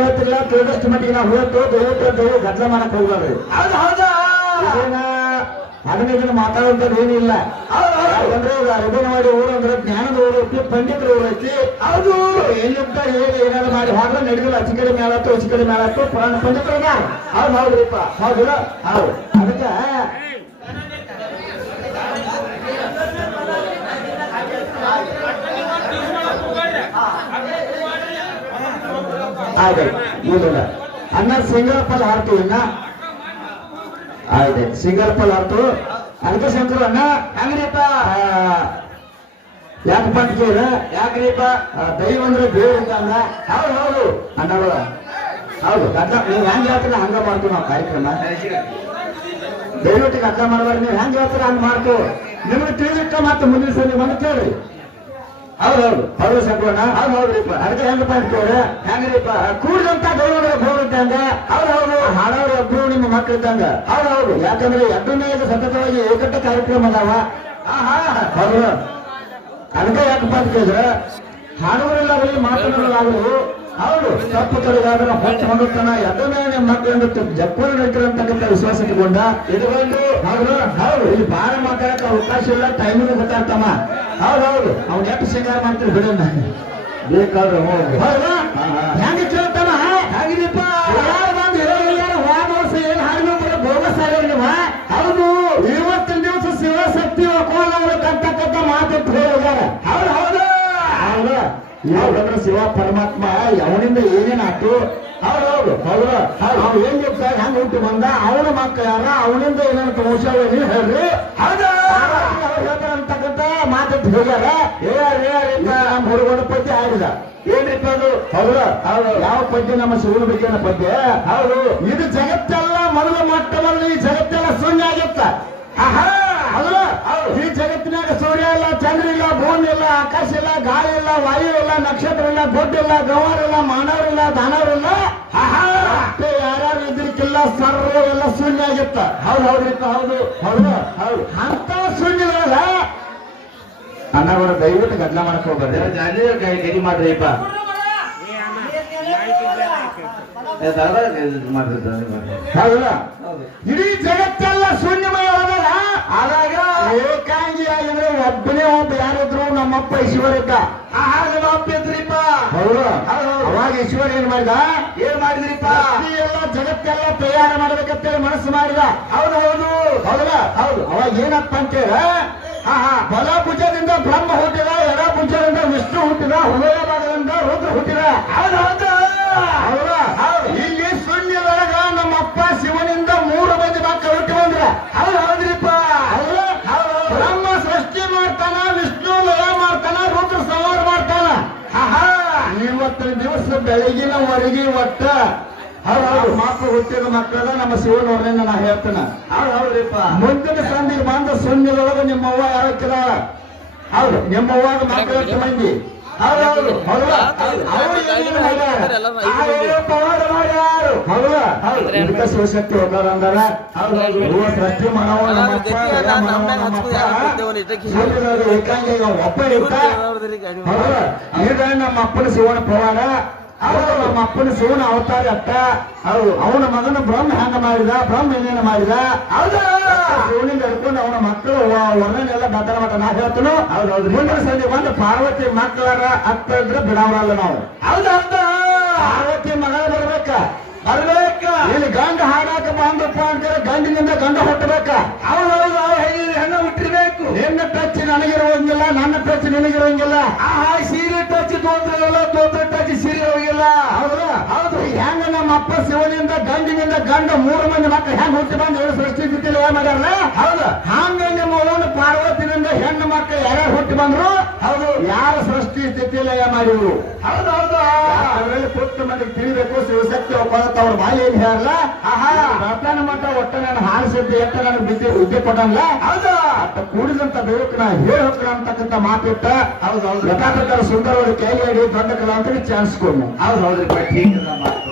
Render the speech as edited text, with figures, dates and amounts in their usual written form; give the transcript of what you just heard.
ಹೇಳ್ತಿಲ್ಲ ತಿಳಿದಷ್ಟು ಮಟ್ಟಿಗೆ ನಾವು ಹೋಗ್ತು ದಯವಿಟ್ಟು ಗದ್ದಲ ಮಾಡಕ್ ಹೋಗ್ಬಾರ್ದು. ಅದನ್ನ ಇದನ್ನ ಮಾತಾಡುವಂಥದ್ದು ಏನಿಲ್ಲ. ಯಾಕಂದ್ರೆ ಅನುಗುಣವಾಗಿ ಊರು ಅಂದ್ರೆ ಜ್ಞಾನದ ಊರು ಐತಿ, ಪಂಡಿತರ ಊರು ಐತಿ. ಹೌದು, ಎಲ್ಲಿಂದ ಹೇಳಿ ಏನಾದ್ರು ಮಾಡಿ ಹೋದ್ರೆ ನಡೆದಿಲ್ಲ. ಅಚ್ಚಿ ಕಡೆ ಮೇಳತ್ತು ಅಚ್ಚಿ ಕಡೆ ಮೇಳತ್ತು ಪುರಾಣ ಪಂಡಿತರು ಹೌದು ಹೌದ್ರಿಪ್ಪ. ಹೌದಿಲ್ಲ? ಹೌದು. ಅದಕ್ಕೆ ಆಯ್ತು ಇಲ್ಲ ಅನ್ನ ಸಿಂಗಲ್ ಪಲ್ ಹಾರ್ತೀವಿ ಅನ್ನ. ಆಯ್ತು ಸಿಂಗಲ್ ಪಲ್ ಹಾರ್ತು. ಅದಕ್ಕೆ ಶಂಕರ ಅಣ್ಣ ಹೆಂಗ್ರಿಪ್ಪ ಯಾಕಪ್ಪ ಅಂತ ಕೇಳ. ಯಾಕ್ರಿಪ್ಪ ದೈವ ಅಂದ್ರೆ ದೇವ್ರ ಅಂದ. ಹೌದು ಹೌದು ಅಣ್ಣಗಳ ಹೌದು. ಗದ್ದ ನೀವು ಹೆಂಗ್ ಹೇಳ್ತೀರ ಹಂಗ ಮಾಡ್ತೀವಿ ನಾವು ಕಾರ್ಯಕ್ರಮ. ದಯವಿಟ್ಟು ಗದ್ದ ಮಾಡಬಾರ್ದು. ನೀವು ಹೆಂಗ್ ಹೇಳ್ತೀರ ಹಂಗ ಮಾಡ್ತೀವಿ. ನಿಮ್ಗೆ ತಿಳಿದಿಟ್ಟ ಮತ್ತೆ ಮುಂದಿನ ಸಲ ಬಂದು ಕೇಳ್ರಿ. ಹೌದೌದು ಹೌದು ಸಂಕೋಣ. ಹೌದು ಹೌದ್ರಿಪ್ಪ. ಅದಕ್ಕೆ ಹೆಂಗಪ್ಪ ಅಂತ ಕೇಳ್ರಿ. ಹೆಂಗ್ರಿಪ್ಪ ಕೂಡಿದಂತ ದೈವಗಳ ಹೋಗಿದ್ದಂಗ. ಹೌದು ಹೌದು ಹಾಡೋರು ಒಬ್ರು ನಿಮ್ಮ ಮಕ್ಳು ಇದ್ದಂಗ. ಹೌದು ಹೌದು. ಯಾಕಂದ್ರೆ ಎಡ್ಡನೇದು ಸತತವಾಗಿ ಏಕಟ್ಟ ಕಾರ್ಯಕ್ರಮ ಅದಾವ. ಹೌದು. ಅದಕ್ಕೆ ಯಾಕಪ್ಪ ಅಂತ ಕೇಳಿದ್ರೆ ಹಾಡುಗಳೆಲ್ಲ ಬರೀ ಮಾತನಾಡಲಾಗಲು. ಹೌದು ತಪ್ಪು ತೊಡಗಾದ್ರೆ ಹೊಟ್ಟು ಹೊಂದುತ್ತಾನ ಎಡ್ಡನೇ ಮಕ್ಕಳಿಂದ ಜಪ್ಪನ ನಡೀತಿರಂತಕ್ಕಂಥ ವಿಶ್ವಾಸ ಇಟ್ಕೊಂಡ ಇಟ್ಕೊಂಡು ಹೌದು ಹೌದು ಇಲ್ಲಿ ಬಾಳ ಮಾತಾಡಕ್ಕೆ ಅವಕಾಶ ಇಲ್ಲ. ಟೈಮಿಂಗ್ ಗೊತ್ತಾಗ್ತಮ್ಮ. ಹೌದೌದು ಅವ್ನು ಎಷ್ಟು ಶೇಖರ ಮಾಡ್ತೀರಿ ಬಿಡೋಣ ಬೇಕಾದ್ರೆ ಹೌದಾ ಹೆಂಗೆ ಕೇಳ್ತಾನ ಹಾಗಿದೀಪ ಹೋದ ವರ್ಷ ಏನ್ ಹಾಡಿನ ಬೋಗಸ್ ಆಗ್ಯಾರ ನೀವ. ಹೌದು ಇವತ್ತಿನ ದಿವಸ ಶಿವಶಕ್ತಿ ಒಕ್ಕೋಲವ್ರಕ್ಕಂತಕ್ಕಂಥ ಮಾತಿಟ್ಟು ಹೋಗ್ಯಾರ. ಹೌದು ಹೌದು ಹೌದಾ. ಯಾವ್ದಂದ್ರೆ ಶಿವ ಪರಮಾತ್ಮ ಅವನಿಂದ ಏನೇನಾಯ್ತು. ಹೌದೌದು ಹೌದು ಅವ್ನು ಏನ್ చెప్ತಾ ಹೆಂಗ್ ಹುಟ್ಟು ಬಂದ ಅವನ ಮಕ್ಕಳ ಯಾರ ಅವನಿಂದ ಏನಂತ ವಂಶಾವಳಿ ನೀವು ಹೇಳ್ರಿ. ಹೌದಾ ಅಂತಕ್ಕಂಥ ಮಾತಿಟ್ಟು ಹೋಗ್ಯಾರ. ನಮ್ಮ ಹುಡುಗನ ಪದ್ಯ ಆಡಿದ ಏನ್ರಿಪ್ಪ ಅದು. ಹೌದು ಹೌದು ಯಾವ ಪದ್ಯ ನಮ್ಮ ಶಿವನ ಬಗ್ಗೆ ಪದ್ಯ. ಹೌದು ಇದು ಜಗತ್ತೆಲ್ಲ ಮೊದಲ ಮಟ್ಟದಲ್ಲಿ ಈ ಜಗತ್ತೆಲ್ಲ ಶೂನ್ಯ ಆಗಿತ್ತ. ಈ ಜಗತ್ತಿನಾಗ ಸೂರ್ಯ ಇಲ್ಲ, ಚಂದ್ರ ಇಲ್ಲ, ಭೂಮಿ ಇಲ್ಲ, ಆಕಾಶ ಇಲ್ಲ, ಗಾಳಿ ಇಲ್ಲ, ವಾಯು ಇಲ್ಲ, ನಕ್ಷತ್ರ ಇಲ್ಲ, ಗೊಡ್ಡ ಇಲ್ಲ, ಗವಾರ ಇಲ್ಲ, ಮಾನವರಿಲ್ಲ, ದಾನವರಿಲ್ಲ. ಯಾರ್ಯಾರು ಇದ್ರಿಕ್ಕಿಲ್ಲ ಸರ್ವ ಎಲ್ಲ ಶೂನ್ಯ ಆಗಿತ್ತ. ಹೌದು ಹೌದ್ರಿಪ್ಪ. ಹೌದು ಹೌದು ಹೌದು ಅಂತ ಶೂನ್ಯಗಳ ಅನ್ನವರ ದಯವಿಟ್ಟು ಗದ್ದಲ ಮಾಡಕ್ ಹೋಗ್ಬಾರ್ದು. ಗಡಿ ಮಾಡ್ರಿಪ್ಪ. ಹೌದಲ್ಲ ಇಡೀ ಜಗತ್ತೆಲ್ಲ ಶೂನ್ಯಮಯವಾದಾಗ ಆದಾಗ ಏಕಾಂಗಿಯಾಗಿದ್ರೆ ಒಬ್ಬನೇ ಒಬ್ಬ ಯಾರಿದ್ರು ನಮ್ಮಪ್ಪ ಈಶ್ವರ ಇದ್ದ. ಅಪ್ಪ ಇದ್ರಿಪ್ಪ. ಹೌದು ಅವಾಗ ಈಶ್ವರ ಏನ್ ಮಾಡಿದ ಏನ್ ಮಾಡಿದ್ರಿಪ್ಪ ಎಲ್ಲ ಜಗತ್ತೆಲ್ಲ ತಯಾರು ಮಾಡ್ಬೇಕಂತೇಳಿ ಮನಸ್ಸು ಮಾಡಿದ. ಹೌದು ಹೌದು ಹೌದಲ್ಲ. ಹೌದು ಅವಾಗ ಏನಪ್ಪ ಅಂತೇಳ ಬಲ ಭುಜದಿಂದ ಬ್ರಹ್ಮ ಹುಟ್ಟಿದ, ಎಡ ಭುಜದಿಂದ ವಿಷ್ಣು ಹುಟ್ಟಿದ, ಹೃದಯ ಭಾಗದಿಂದ ರುದ್ರ ಹುಟ್ಟಿದ. ಹೌದು ಹೌದು ಹೌದಾ. ಇಲ್ಲಿ ಶೂನ್ಯದೊಳಗ ನಮ್ಮಪ್ಪ ಶಿವನಿಂದ 3 ಮಂದಿ ಮಕ್ಕಳು ಹುಟ್ಟಿ ಬಂದ್ರ. ಹೌದು ಹೌದ್ರಿಪ್ಪ. ಬ್ರಹ್ಮ ಸೃಷ್ಟಿ ಮಾಡ್ತಾನ, ವಿಷ್ಣು ಲಯ ಮಾಡ್ತಾನ, ರುದ್ರ ಸಂಹಾರ ಮಾಡ್ತಾನ. ಇವತ್ತಿನ ದಿವಸ ಬೆಳಗಿನವರೆಗೆ ಒಟ್ಟ ಹೌದು ಮಕ್ಕಳು ಹುಟ್ಟಿದ ಮಕ್ಕಳ ನಮ್ಮ ಶಿವನವ್ರನ್ನ ನಾ ಹೇಳ್ತೇನೆ. ಹೌದು ಹೌದ್ರಿಪ್ಪ. ಮುಂದಿನ ಸಂದಿಗೆ ಬಂದ ಶೂನ್ಯದೊಳಗ ನಿಮ್ಮವ್ವ ಯಾರಕ್ಕಿರ. ಹೌದು ನಿಮ್ಮವ್ವಾಗ ಮಕ್ಕಳು ಎಷ್ಟು ಮಂದಿ. ಹೌದೌದು ಹೌದಾ. ಹೌದಾ ಶಿವಶಕ್ತಿ ಹೋಗಾರ ಅಂದಾರ. ಹೌದೌದು ಸೃಷ್ಟಿ ಮನವ ಏಕಾಂಗಿ ಒಬ್ಬ ಇರ್ತ. ಹೌದಾ ಈಗ ನಮ್ಮ ಅಪ್ಪನ ಶಿವನ ಪ್ರವಾದ. ಹೌದು ನಮ್ಮ ಅಪ್ಪನ ಶಿವನ ಅವತಾರ ಅತ್ತ. ಹೌದು ಅವನ ಮಗನ ಬ್ರಹ್ಮ ಹೆಂಗ ಮಾಡಿದ, ಬ್ರಹ್ಮ ಏನೇನು ಮಾಡಿದ. ಹೌದಾ ಶಿವನಿಂದ ಹಿಡ್ಕೊಂಡು ಅವನ ಮಕ್ಕಳು ವರ್ಣನೆಲ್ಲ ಬದಲ ಮಟ್ಟ ನಾ ಹೇಳ್ತನು. ಹೌದೌದು ಮುಂದಿನ ಸಂಜೆ ಬಂದು ಪಾರ್ವತಿ ಮಕ್ಕಳರ ಅತ್ತ ಇದ್ರೆ ಬಿಡವರಲ್ಲ ನಾವು. ಹೌದೌದ ಪಾರ್ವತಿ ಮಗಳ ಬರ್ಬೇಕ ಬರ್ಬೇಕ. ಇಲ್ಲಿ ಗಂಡ ಹಾಡಾಕ ಬಂದಪ್ಪ ಅಂತೇಳಿ ಗಂಡಿನಿಂದ ಗಂಡ ಹುಟ್ಟಬೇಕ. ಹೌದೌದು ಹೆಣ್ಣ ಹುಟ್ಟಿರ್ಬೇಕು. ನಿನ್ನ ಟಚ್ ನನಗಿರುವಂಗಿಲ್ಲ, ನನ್ನ ಟಚ್ ನಿನಗಿರುವಂಗಿಲ್ಲ. ಸೀರೆ ಟಚ್ ತೋದ್ರಲ್ಲ, ತೋತ್ರ ಟಚ್ ಸೀರೆ ಹೋಗಿಲ್ಲ. ಹೌದಾ ಹೌದು ಹೆಂಗ ನಮ್ಮ ಅಪ್ಪ ಶಿವನಿಂದ ಗಂಡಿನಿಂದ ಗಂಡ 3 ಮಂದಿ ಮಕ್ಕಳು ಹೆಂಗ್ ಹುಟ್ಟಿ ಬಂದು ಸೃಷ್ಟಿ ಸ್ಥಿತಿಯಲ್ಲಿ ಏನ್ ಮಾಡ್ಯಾರಲ್ಲ. ಹೌದಾ ಹಂಗ ನಿಮ್ಮ ಅವನು ಪಾರ್ವತಿನಿಂದ ಹೆಣ್ಣು ಮಕ್ಕಳು ಯಾರ್ಯಾರು ಹುಟ್ಟಿ ಬಂದ್ರು. ಹೌದು ಯಾರ ಸೃಷ್ಟಿ ಸ್ಥಿತಿಯಲ್ಲಿ ಏನ್ ಮಾಡಿದ್ರು. ಹೌದೌದು ಅದರಲ್ಲಿ ಪುಟ್ಟ ಮಂದಿಗೆ ತಿಳಿಬೇಕು. ಶಿವಶಕ್ತಿ ಒಬ್ಬ ಅವ್ರ ಬಾಯಿ ಏನ್ ಹೇಳಲ್ಲ. ರತನ ಮಠ ಒಟ್ಟ ನಾನು ಹಾರಿಸಿದ್ದು ಎಟ್ಟ ನನಗೆ ವಿದ್ಯೆ ಕೊಟ್ಟಂಗ. ಹೌದಾ ಅಟ್ಟ ಕೂಡಿದಂತ ಬೇಕನ ಹೇಳಿ ಹೋಗ್ತಾರ ಅಂತಕ್ಕಂಥ ಮಾತಿಟ್ಟ. ಹೌದೌದು ಯಥಾಪ್ರಕಾರ ಸುಂದರವಾದ ಕೈಗಾಡಿ ದೊಡ್ಡ ಕಲಾವಂತರಿಗೆ ಚಾನ್ಸ್ ಕೊಡ್ನು. ಹೌದೌದ್ರಿ ಮಾತು